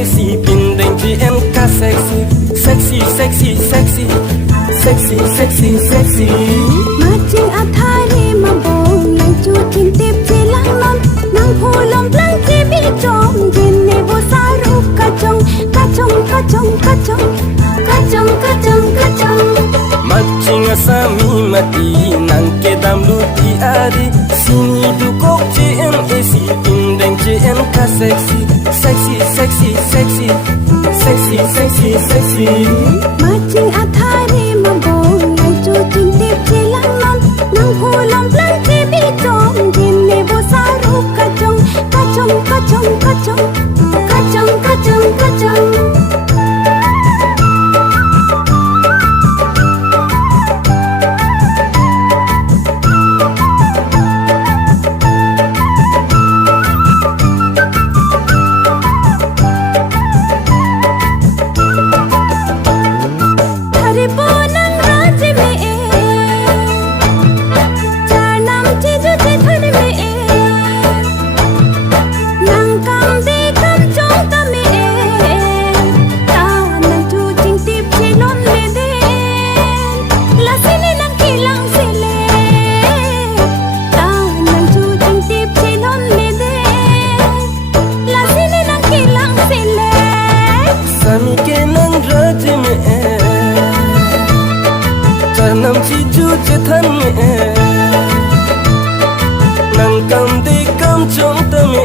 esi pindeng GNK sexy, sexy, sexy, sexy, sexy, sexy, sexy. Macing athari mabong lang chutin tip silang non nang pulong lang tibi chom jinne bo saru kachong kachong kachong kachong kachong kachong kachong. Macing asami mati nang kedam luti ari sini dukok GNC pindeng GNK sexy, sexy, sexy, sexy, sexy, sexy, sexy. Macing athari mabong lang chutin tip silang non nang pulong lang tibi chom jinne bo saru kachong kachong kachong kachong kachong kachong kachong. Nam chi chu che than me nang kam de kam chong ta me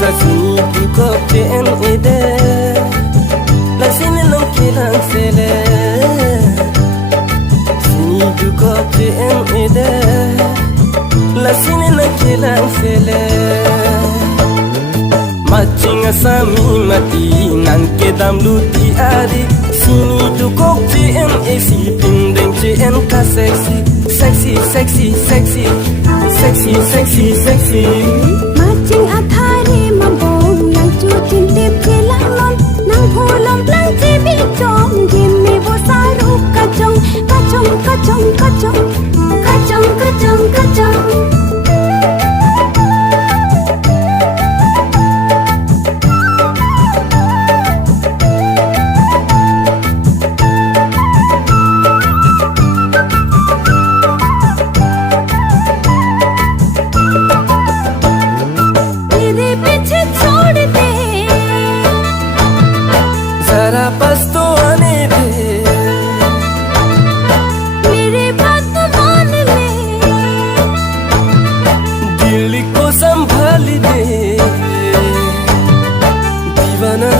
ta si tu ko che en ede la sin nam ki lang se le si tu ko che en ede la sin nam ki lang se le. Macing asami mati nang kedam luti ari sini dukok GNC pindeng GNK sexy, sexy, sexy, sexy, sexy, sexy, sexy. Macing athari mabong lang chutin tip silang non nang pulong lang tibi chom jinne bo saru kachong kachong kachong kachong kachong kachong kachong. जरा बस तो आने दे मेरे बात तो मान ले दिल को संभाल दे दीवाना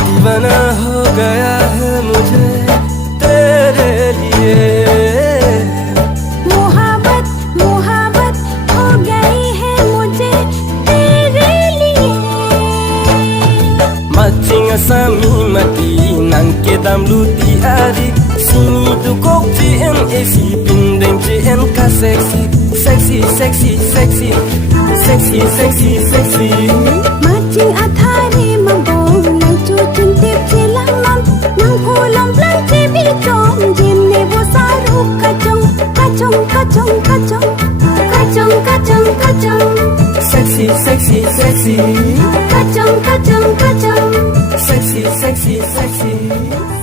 दीवाना हो गया है मुझे तेरे लिए मोहब्बत मोहब्बत हो गई है मुझे तेरे लिए. Macing asami mati nang kedam luti ari sini dukok GNC pindeng GNK sexy, sexy, sexy, sexy, sexy, sexy, sexy. Macing athari mabong lang chutin tip silang non nang pulong lang tibi chom jinne bo saru kachong kachong kachong kachong kachong kachong kachong. Sexy, sexy, sexy, Kachong kachong kachong. sexy, sexy, sexy.